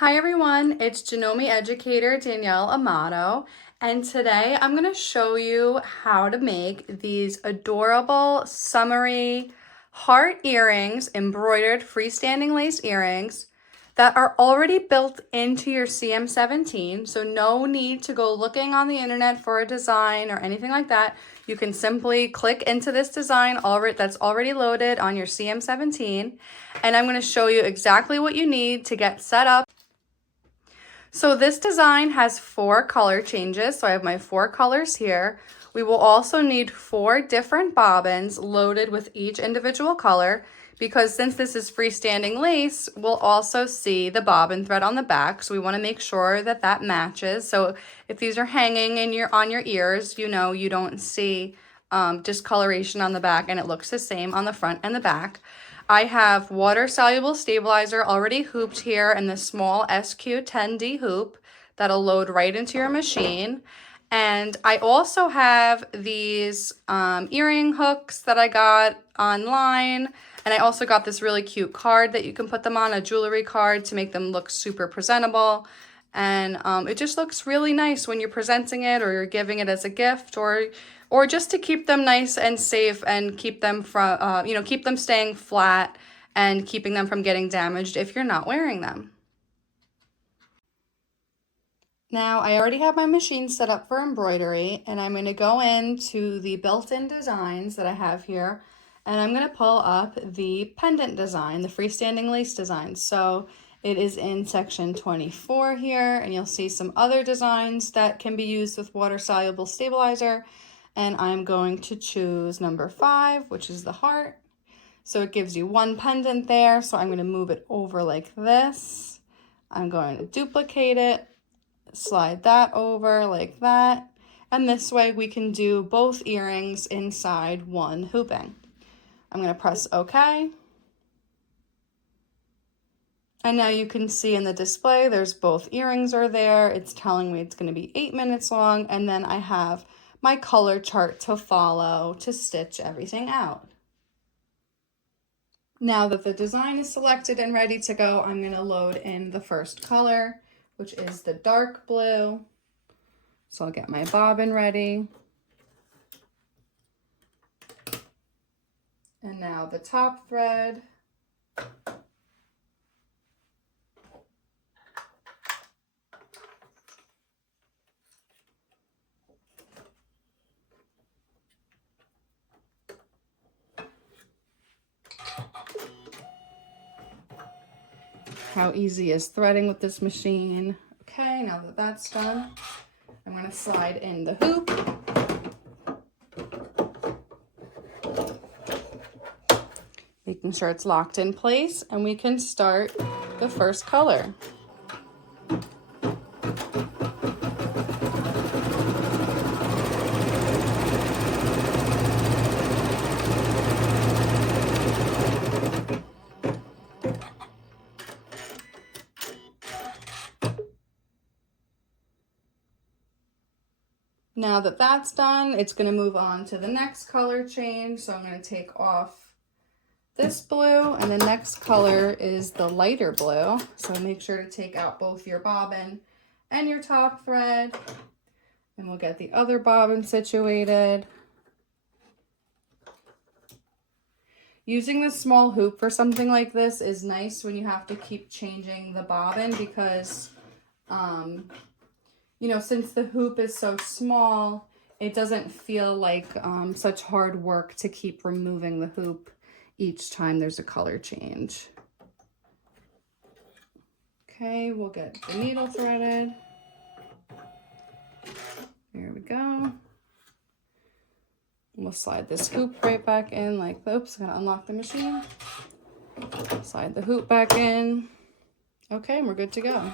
Hi everyone, it's Janome Educator Danielle Amato, and today I'm going to show you how to make these adorable summery heart earrings, embroidered freestanding lace earrings that are already built into your CM17, so no need to go looking on the internet for a design or anything like that. You can simply click into this design that's already loaded on your CM17, and I'm going to show you exactly what you need to get set up. So this design has 4 color changes. So I have my 4 colors here. We will also need 4 different bobbins loaded with each individual color because since this is freestanding lace, we'll also see the bobbin thread on the back. So we want to make sure that that matches. So if these are hanging on your ears, you know you don't see discoloration on the back and it looks the same on the front and the back. I have water-soluble stabilizer already hooped here in the small SQ10D hoop that'll load right into your machine. And I also have these earring hooks that I got online. And I also got this really cute card that you can put them on, a jewelry card, to make them look super presentable. And it just looks really nice when you're presenting it or you're giving it as a gift or just to keep them nice and safe and keep them from, keep them staying flat and keeping them from getting damaged if you're not wearing them. Now, I already have my machine set up for embroidery, and I'm going to go into the built-in designs that I have here, and I'm going to pull up the pendant design, the freestanding lace design. So it is in section 24 here, and you'll see some other designs that can be used with water-soluble stabilizer. And I'm going to choose number 5, which is the heart. So it gives you one pendant there. So I'm going to move it over like this. I'm going to duplicate it, slide that over like that. And this way we can do both earrings inside one hooping. I'm going to press OK. And now you can see in the display, there's both earrings are there. It's telling me it's going to be 8 minutes long. And then I have my color chart to follow to stitch everything out. Now that the design is selected and ready to go, I'm going to load in the first color, which is the dark blue. So I'll get my bobbin ready. And now the top thread. How easy is threading with this machine? Okay, now that that's done, I'm going to slide in the hoop. Making sure it's locked in place, and we can start the first color. Now that that's done, it's going to move on to the next color change. So I'm going to take off this blue, and the next color is the lighter blue. So make sure to take out both your bobbin and your top thread. And we'll get the other bobbin situated. Using this small hoop for something like this is nice when you have to keep changing the bobbin because since the hoop is so small, it doesn't feel like such hard work to keep removing the hoop each time there's a color change. Okay, we'll get the needle threaded. There we go. We'll slide this hoop right back in like, oops, gotta unlock the machine. Slide the hoop back in. Okay, and we're good to go.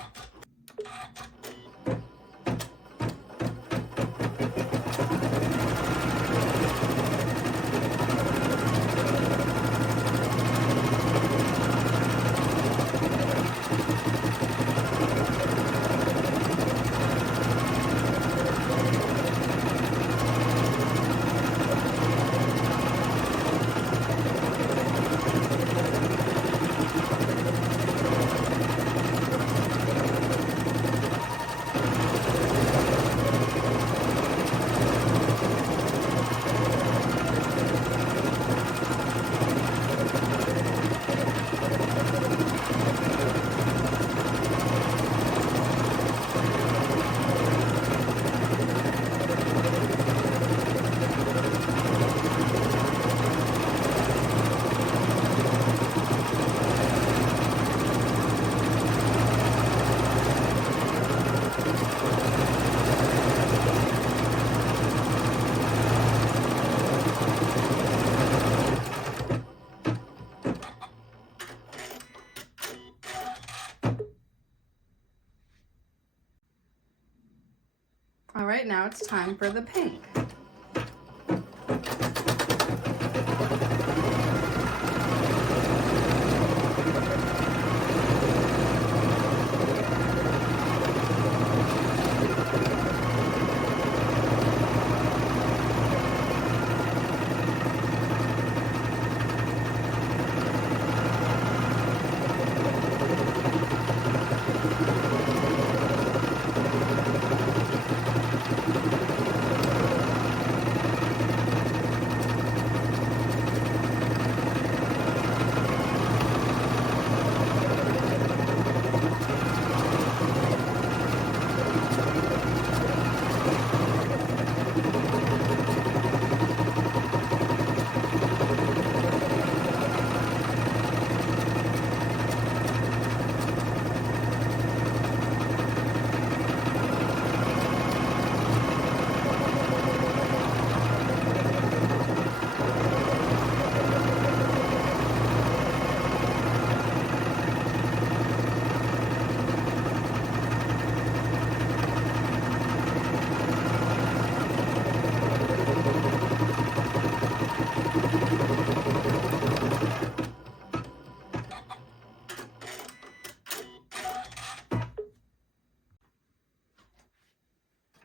All right, now it's time for the pink.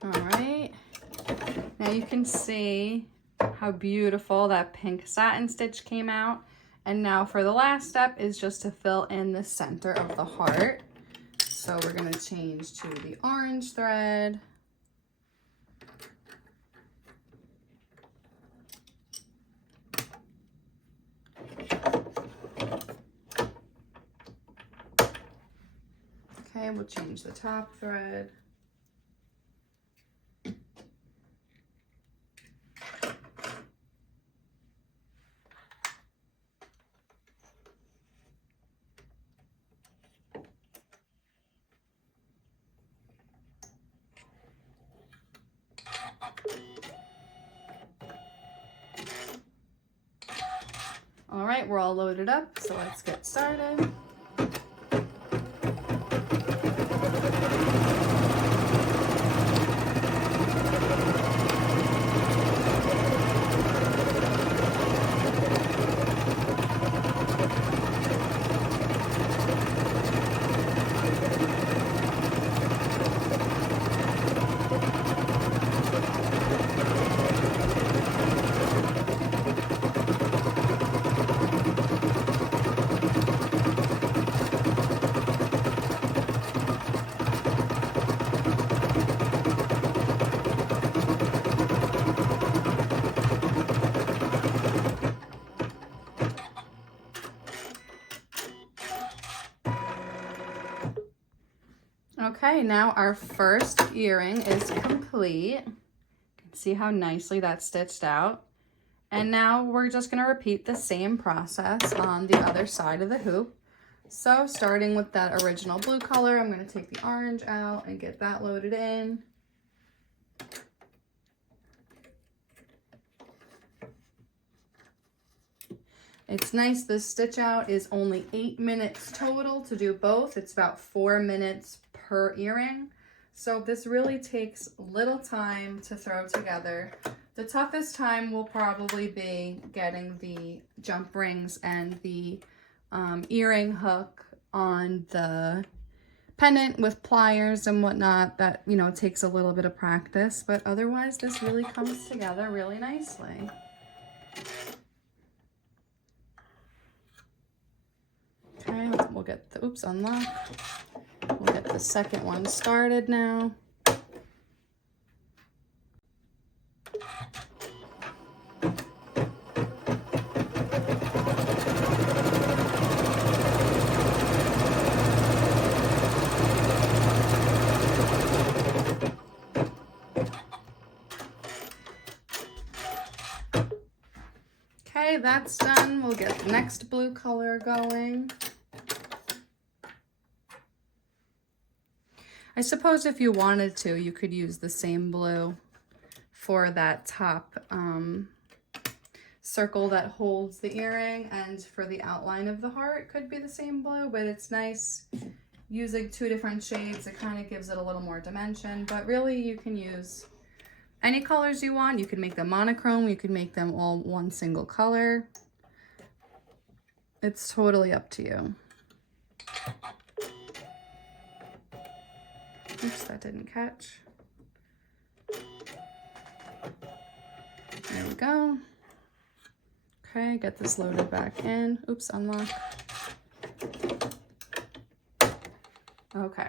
All right, now you can see how beautiful that pink satin stitch came out. And now for the last step is just to fill in the center of the heart. So we're gonna change to the orange thread. Okay, we'll change the top thread. All right, we're all loaded up, so let's get started. Okay, now our first earring is complete. You can see how nicely that's stitched out. And now we're just going to repeat the same process on the other side of the hoop. So starting with that original blue color, I'm going to take the orange out and get that loaded in. It's nice, this stitch out is only 8 minutes total to do both. It's about 4 minutes per earring. So this really takes little time to throw together. The toughest time will probably be getting the jump rings and the earring hook on the pendant with pliers and whatnot. That, you know, takes a little bit of practice, but otherwise this really comes together really nicely. Okay, we'll get the, oops, unlock. We'll get the second one started now. Okay, that's done. We'll get the next blue color going. I suppose if you wanted to, you could use the same blue for that top circle that holds the earring, and for the outline of the heart could be the same blue, but it's nice using 2 different shades, it kind of gives it a little more dimension, but really you can use any colors you want. You can make them monochrome, you can make them all one single color. It's totally up to you. Oops, that didn't catch. There we go. Okay, get this loaded back in. Oops, unlock. Okay.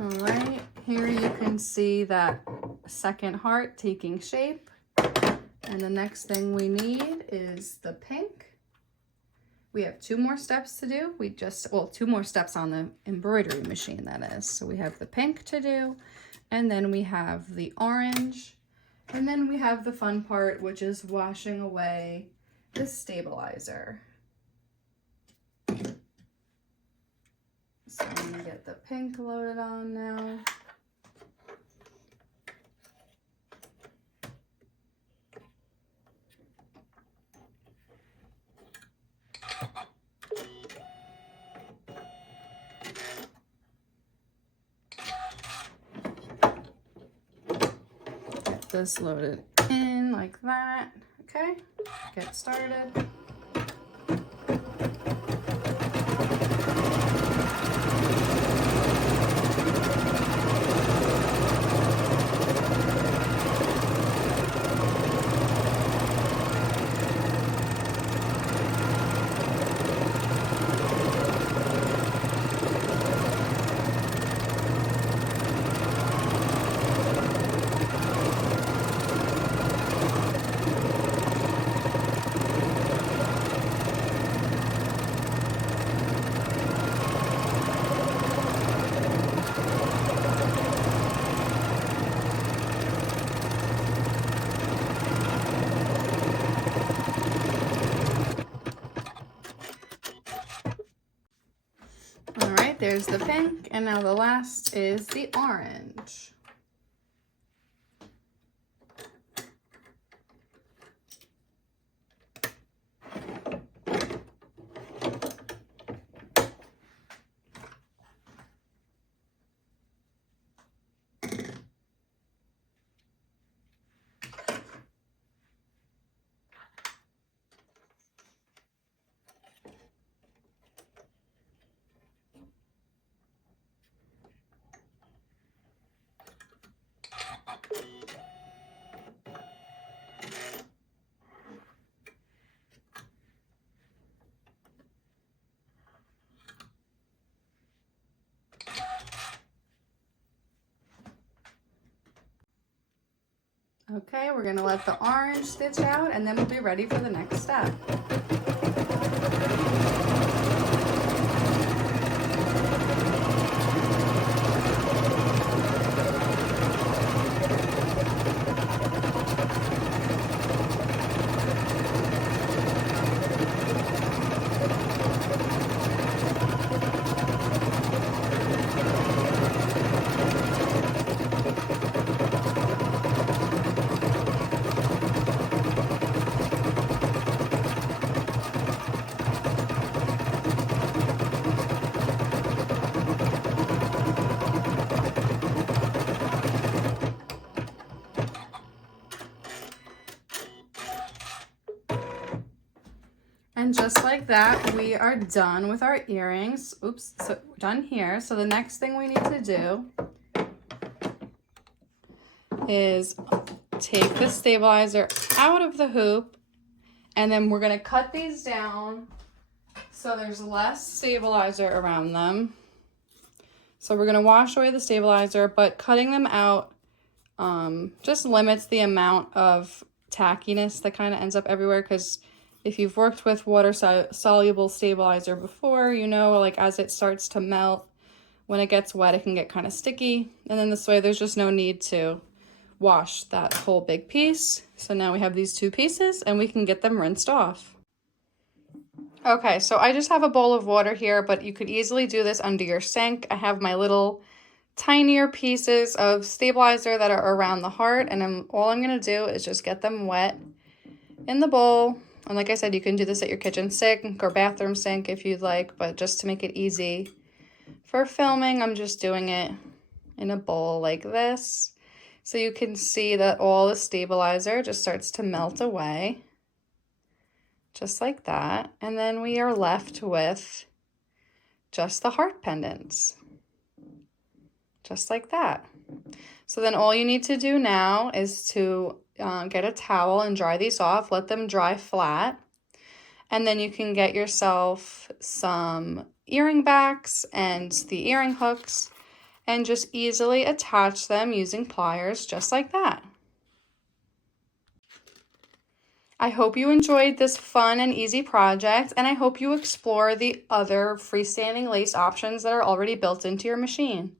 All right, here you can see that second heart taking shape. And the next thing we need is the pink. We have 2 more steps to do. Well, 2 more steps on the embroidery machine, that is. So we have the pink to do, and then we have the orange, and then we have the fun part, which is washing away the stabilizer. So I'm gonna get the pink loaded on now. Get this loaded in like that. Okay, get started. All right, there's the pink, and now the last is the orange. Okay, we're gonna let the orange stitch out, and then we'll be ready for the next step. And just like that, we are done with our earrings. Oops, so done here. So the next thing we need to do is take the stabilizer out of the hoop, and then we're gonna cut these down so there's less stabilizer around them. So we're gonna wash away the stabilizer, but cutting them out just limits the amount of tackiness that kind of ends up everywhere, because if you've worked with water soluble stabilizer before, you know, like as it starts to melt, when it gets wet, it can get kind of sticky. And then this way, there's just no need to wash that whole big piece. So now we have these two pieces and we can get them rinsed off. Okay, so I just have a bowl of water here, but you could easily do this under your sink. I have my little tinier pieces of stabilizer that are around the heart, and all I'm gonna do is just get them wet in the bowl. And like I said, you can do this at your kitchen sink or bathroom sink if you'd like, but just to make it easy for filming, I'm just doing it in a bowl like this. So you can see that all the stabilizer just starts to melt away, just like that. And then we are left with just the heart pendants, just like that. So then all you need to do now is to get a towel and dry these off, let them dry flat. And then you can get yourself some earring backs and the earring hooks and just easily attach them using pliers, just like that. I hope you enjoyed this fun and easy project, and I hope you explore the other freestanding lace options that are already built into your machine.